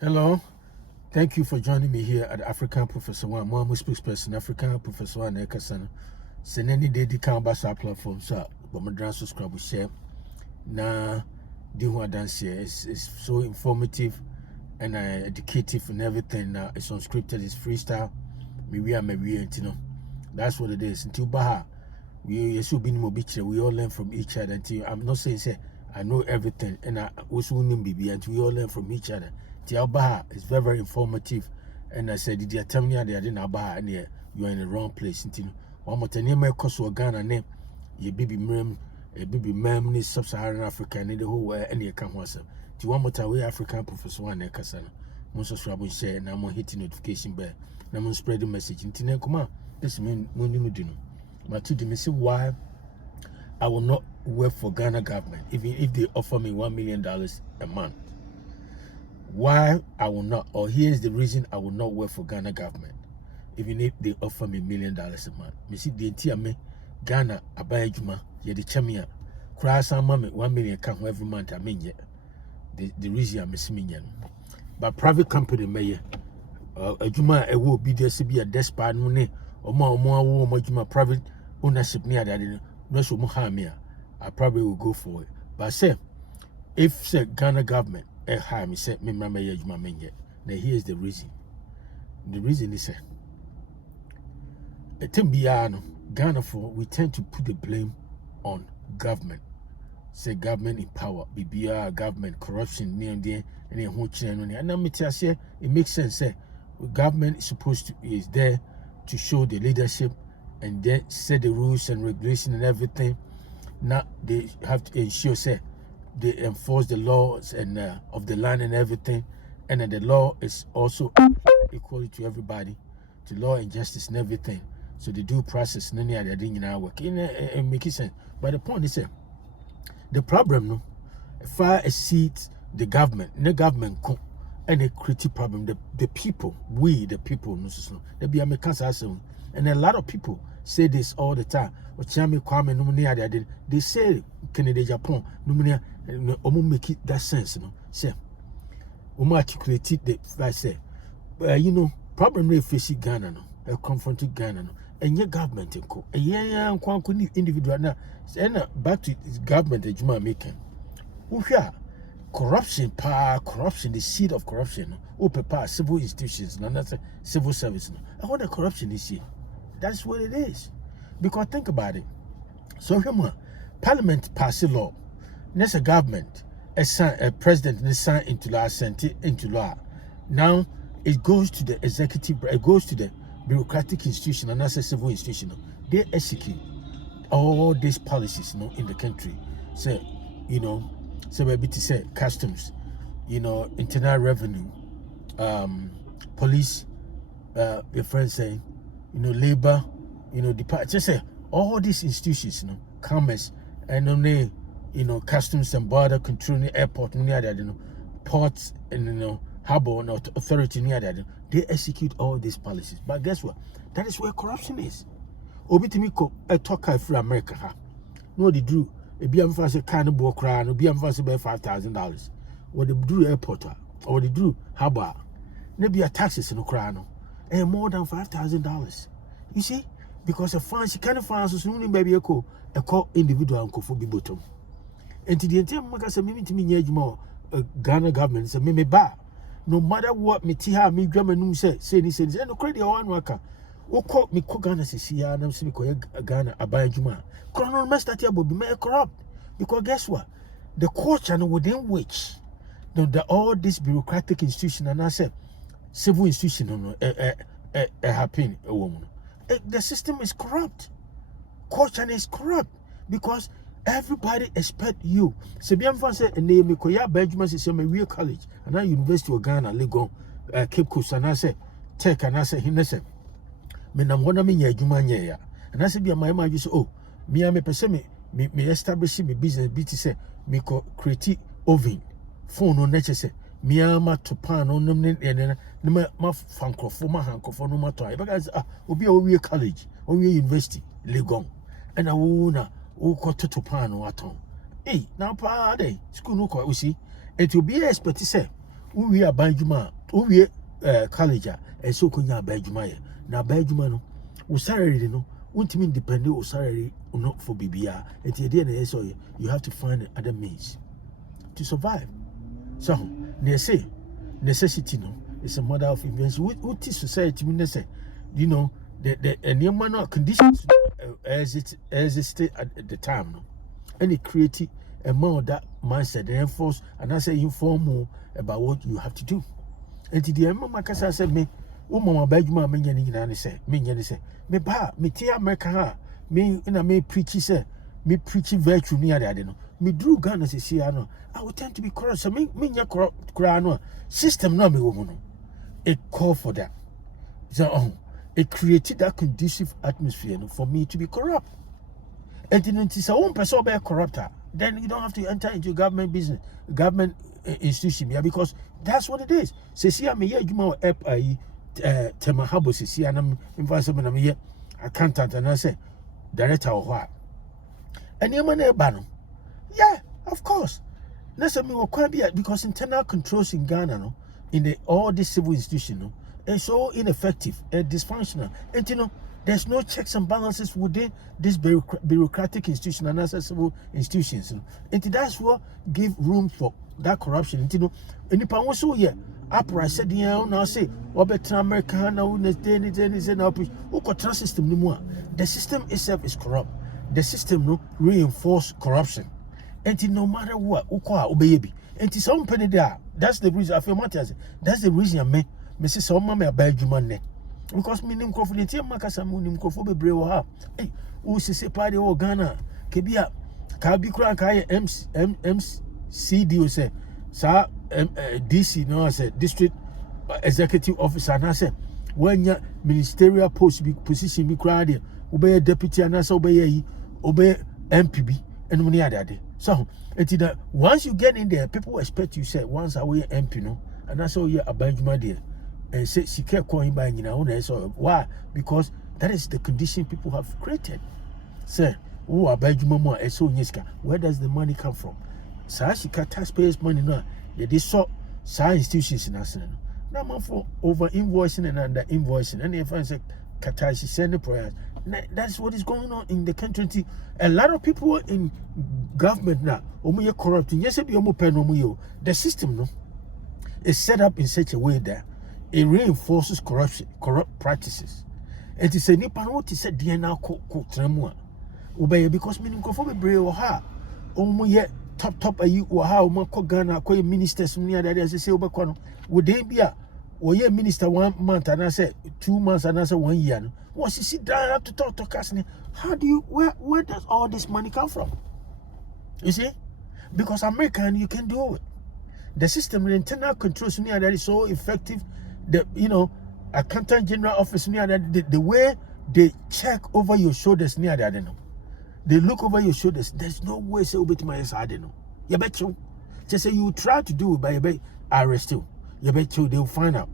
Hello, thank you for joining me here at African Professor One. More spokesperson, African Professor One Ekasana. Send any day the can bass our platform, so but my dance subscribe share. Na the one dance here is so informative and educative and everything. Now it's unscripted, it's freestyle. Maybe you know. That's what it is. Until Baha, we all learn from each other. Until I'm not saying say I know everything, and I also wouldn't be until we all learn from each other. Baha is very, very informative. And I said, did you tell me that I didn't Baha and you're in the wrong place? Until one more time, my course of Ghana name, your baby mem, sub-Saharan Africa, and the whole world, and you come once. To one more time, we African Professor One Ekasana. Most of trouble share, and I'm hitting notification bell. And I'm spreading message. Until come on, this mean when you know. But to me, say why I will not work for Ghana government, even if they offer me $1 million a month. Why I will not, or here's the reason I will not work for Ghana government, even if they offer me $1 million a month. Me see the entire me Ghana abayajuma ye the chamia cross and mommy 1 million come every month. I mean, the reason I'm missing yen. But private company may a juma a will be there to be a despot money or more juma private ownership near that no so muhamia. I probably will go for it. But say if say Ghana government hire me say me mama ye juma menye. Now here's the reason. The reason is Ghana for we tend to put the blame on government. Say government in power, BBR government corruption near there and then whole channel. And now it makes sense. Say government is there to show the leadership and then set the rules and regulation and everything. Now they have to ensure say they enforce the laws and of the land and everything, and then the law is also equal to everybody, to law and justice and everything. So the due process, none of that in our work, and make sense. But the point is, the problem, no, far exceeds the government. The government and a critical problem. The people, we the people, no, they be Americans, and a lot of people say this all the time. They say Canada, Japan, make it that sense, you know. Say, articulate it. I say, you know, problem they face Ghana, no, confronting Ghana, no. And your government individual now and back to government that you are making. Corruption, the seed of corruption, civil institutions, not civil service. I want the corruption is here. That's what it is. Because think about it. So Parliament pass a law. Next a government, a president and sign into law, sent it into law. Now it goes to the executive, it goes to the bureaucratic institution and as a civil institution. They execute all these policies, you know, in the country. So, you know, so maybe to say customs, you know, internal revenue, police, your friends saying, you know, labor, you know, department. Just say all these institutions, you know, commerce, and only, you know, customs and border control, airport, you know, ports, and you know, harbor and authority near that. They execute all these policies. But guess what? That is where corruption is. Obitimiko a talker for America. No, they drew a BM a cannibal crown, BM $5,000. What they drew airport or they drew harbor. Maybe a taxes in Ukraine and more than $5,000. You see? Because a fancy kind of fancy soon baby a call individual and for bottom. And to the entire Macassa me more Ghana government say me ba. No matter what me tiha me German say no credit one worker. O call me Ghana says ya and I'm saying Ghana abayjuma. Colonel Master will be corrupt. Because guess what? The culture within which all this bureaucratic institution and I say civil institution happen a woman. The system is corrupt. Culture is corrupt because everybody expect you. Sebian fan say name Koya Benjamin say me real college and now University of Ghana Legon Cape Coast and I say tech and I say hinese. Me nam wona me nya adwuma nya ya. And I say be my mind say oh me am person me establish me business BT say me ko create oven phone on nature say me am to pan on them ma fankofo ma hankofo no ma to. Because obi a we college or we university Legon and I wona o to pan waton. Hey, now pa day school no ko see it will be expect say we are banjuma, we college, and so can ya banjuma. Now banjuma no, we salary no, won't mean depending on salary or not for BBR. At the end of the day, you have to find other means to survive. So, they say necessity no is a mother of invention. What is society when they say, you know, the new manner conditions as it existed at the time, no, and it created a more that mindset and enforce and I say inform more about what you have to do. And to the end, my cousin said me, oh mama bedroom, me say, me ba, me tea America, me in a me preachy say, me preaching virtue near that, no. Me drew Ghana say, see, I know. I would tend to be corrupt. So me corrupt system no me woman. It call for that. So it created that conducive atmosphere for me to be corrupt. And then it is a own person be a corrupter. Then you don't have to enter into government business, government institution, yeah, because that's what it is. Say, see, I'm here, you know, Temahabo, see, and I'm invited, I'm here, accountant, and I say, director or what? And your money, Bano. Yeah, of course. That's what we will quite be because internal controls in Ghana, no, in all these civil institutions, no, are so ineffective and dysfunctional. And you know, there's no checks and balances within this bureaucratic institution and other civil institutions. You know? And that's what give room for that corruption. And you know, and if I was so yeah, uprise said yeah, now say, what better American now in the system anymore. The system itself is corrupt. The system no reinforce corruption. And no matter what, obey. And it's some penny there. That's the reason I feel matters. That's the reason I make Mrs. Some a bad human. Because meaning confidence, Macasamun, Cofobe, hey, who say party or Ghana, Kebia, Kabi Krakaya, MCD, say, Sir, DC, no, I said, District Executive Officer, and I said, when your ministerial post be position be crowded, obey deputy and I obey MPB and money other day. So, it's that once you get in there, people expect you say once away MP, no, and that's all you're a Benjamin there. And say she kept calling by you know, so why? Because that is the condition people have created. Say, oh, a Benjamin more, and so Niska, where does the money come from? So she cut taxpayers' money now. Yeah, they saw science institutions in us. Now, man, for over invoicing and under invoicing, and if I say Katashi send the prayers. That's what is going on in the country. A lot of people in government now, corrupt. Yes, the system no, is set up in such a way that it reinforces corrupt practices. And to say, Nipa, what is said, DNA tremor. Obey because meaning brave or ha. Yet top you or how Ghana, ministers near that as a silver corner. Would they be a or yeah, minister 1 month and I said 2 months and I said 1 year. Once you sit down, have to talk to Cassidy. How do you where does all this money come from? You see? Because American you can do it. The system, the internal controls near that is so effective. The accountant general office near that the way they check over your shoulders near that, they look over your shoulders. There's no way say over to my side, You bet you. Just say you try to do it, but you bet arrest you. You bet you they'll find out.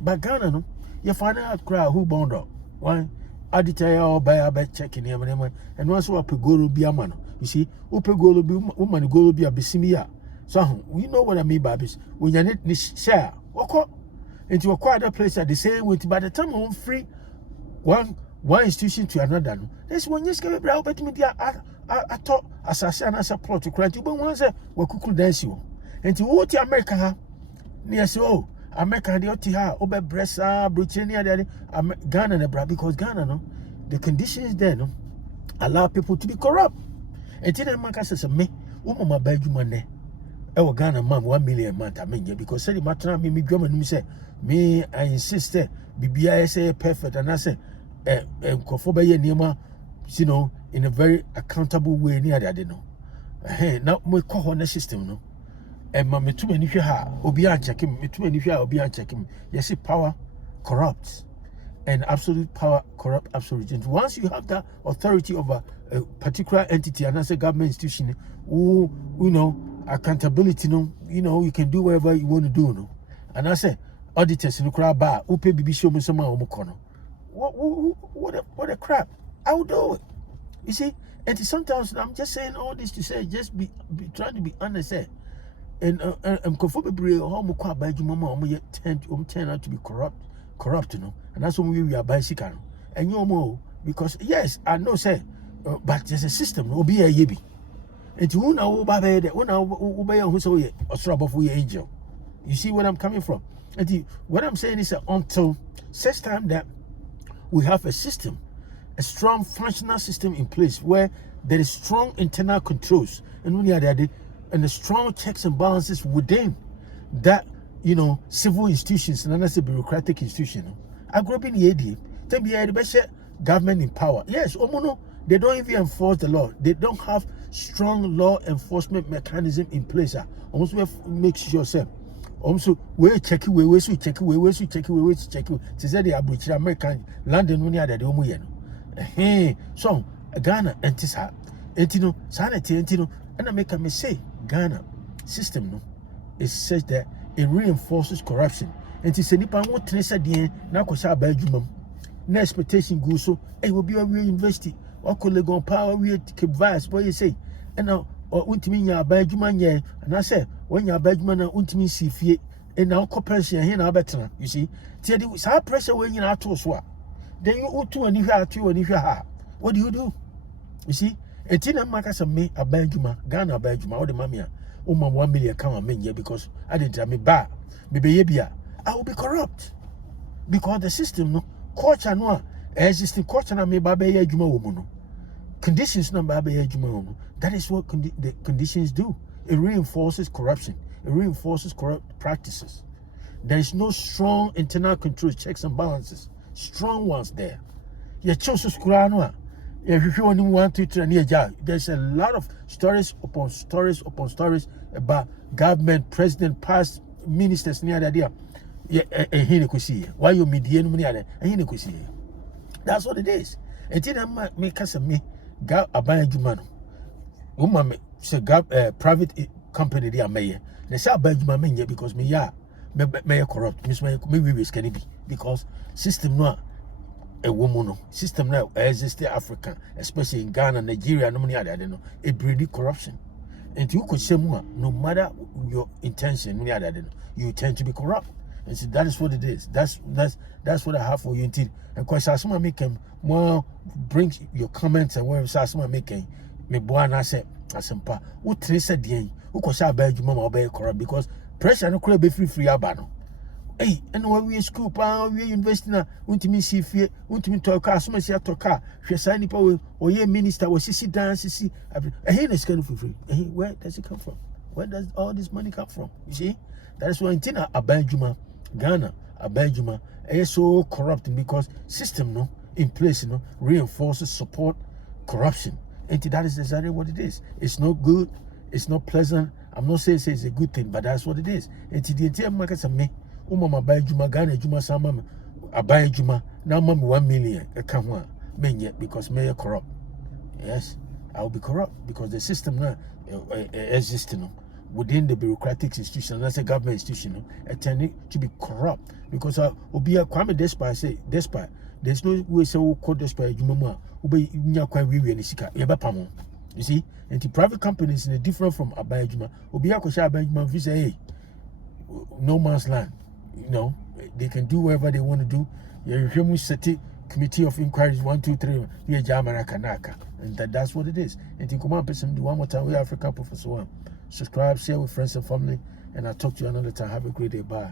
But Ghana, no, you find out crowd who bound up. Why? I tell you all by a bet checking him and once you up a go be a man. You see, Upe go be woman go be a bisimia. So you know what I mean by this. When you need share, walk into a quiet place at the same way. By the time I'm free, one institution to another. No, that's when you scare me. But me, I thought assassin as a plot to cry to but once we could dance you. And to what America. Near so America the OTH over Bressa, Britannia, Ghana and Bra because Ghana no the conditions there no allow people to be corrupt. And then America says me, my bedroom I Ghana man 1 million a month I mean because say the matter me government say me I insist BBI say perfect and I say you know in a very accountable way near that no. Now we call on the system no. And me too many ha obi an check him, me too many obi an check him. Yes, power corrupts, and absolute power corrupt absolute. And once you have that authority over a particular entity and as a government institution, who accountability, you can do whatever you want to do, no. And I say auditors in the crowd bar, who pay BB show me some corner. What a crap! I will do it. You see, and sometimes I'm just saying all this to say, just be trying to be honest. and mkofo bebre ho mo kwa ba adwuma ma mo turn out to be corrupt no, and that's when we are buy sika no and you more because yes I know say but there's a system obi a yebi and you na wo ba be de wo na wo be who so ye osrabofo ye angel. You see where I'm coming from? And what I'm saying is that until such time that we have a system, a strong functional system in place where there is strong internal controls and when you are there and the strong checks and balances within that, you know, civil institutions and that's a bureaucratic institution. I grew up in the AD. Tell me the best government in power. Yes, Omono, they don't even enforce the law. They don't have strong law enforcement mechanism in place. Almost make sure say, also we check it, we check it, we check it. To say the Abuchi American London when you are the Omo. Hey, so Ghana entisa entino sanity entino and I make a mistake. Ghana system no is such that it reinforces corruption. And to say nipa won tenesa den na kwasha ba adwuma na expectation go so e will be a university or collegon power we keep vice boy you say and now untimi nya ba adwuma nye na say when ya ba adwuma na untimi si fie and now corporation here na betena you see tie the sa pressure when you na to so a then you utu ani hwa atu ani hwa ha what do? You see etina makasa me abadwuma Ghana abadwuma o de mamia o ma 1 million come me because I didn't me ba me be bia I will be corrupt because the system no culture no existing culture na me ba be adwuma wo mu no conditions na ba be adwuma wo mu. That is what the conditions do. It reinforces corruption. It reinforces corrupt practices. There is no strong internal control, checks and balances. Strong ones there. You chose to school no. If you only want to train there's a lot of stories upon stories upon stories about government, president, past ministers near the idea. Why you median money? That's what it is. And then make us a me got a banjumano. Woman say private company they are mayor. They say banjumano because me may corrupt. Miss maybe we can be because system no a woman system now exists in Africa, especially in Ghana, Nigeria, no money I don't know. It breeds corruption. And you could say more, no matter your intention, you tend to be corrupt. And so that is what it is. That's what I have for you indeed. And because someone making more brings your comments and whatever someone making me born I said asempa. What trace again? Who could say bad mama obey corrupt because pressure no could be free abano. Hey, and when we school, we university na untimi si fie, untimi to car, so much to car. She sign it or ye minister was sit down, see. A hen is kind of free. Where does it come from? Where does all this money come from? You see, that is why in Tina Abanjuma, Ghana, Abanjuma, is so corrupting because system no in place, reinforces support corruption. And that is exactly what it is. It's not good, it's not pleasant. I'm not saying it's a good thing, but that's what it is. And to the entire market of me. Umama buy Juma Ghana Juma Sama buy Juma now mama 1 million a come yet because may corrupt. Yes, I will be corrupt because the system now existing within the bureaucratic institution, that's a government institution, tending to be corrupt because be a Kwame Despite say despite there's no way so called despite Juma ube nyakwa wiwi ni sika yebapamo. You see, and the private companies in different from Abaya Juma obi akosha Abaya Juma visa no man's land. They can do whatever they want to do. You set committee of inquiries 1, 2, 3. Here, Jamana Kanaka, and that's what it is. And think, come on, person, do one more time. We African Professor One. Subscribe, share with friends and family, and I'll talk to you another time. Have a great day. Bye.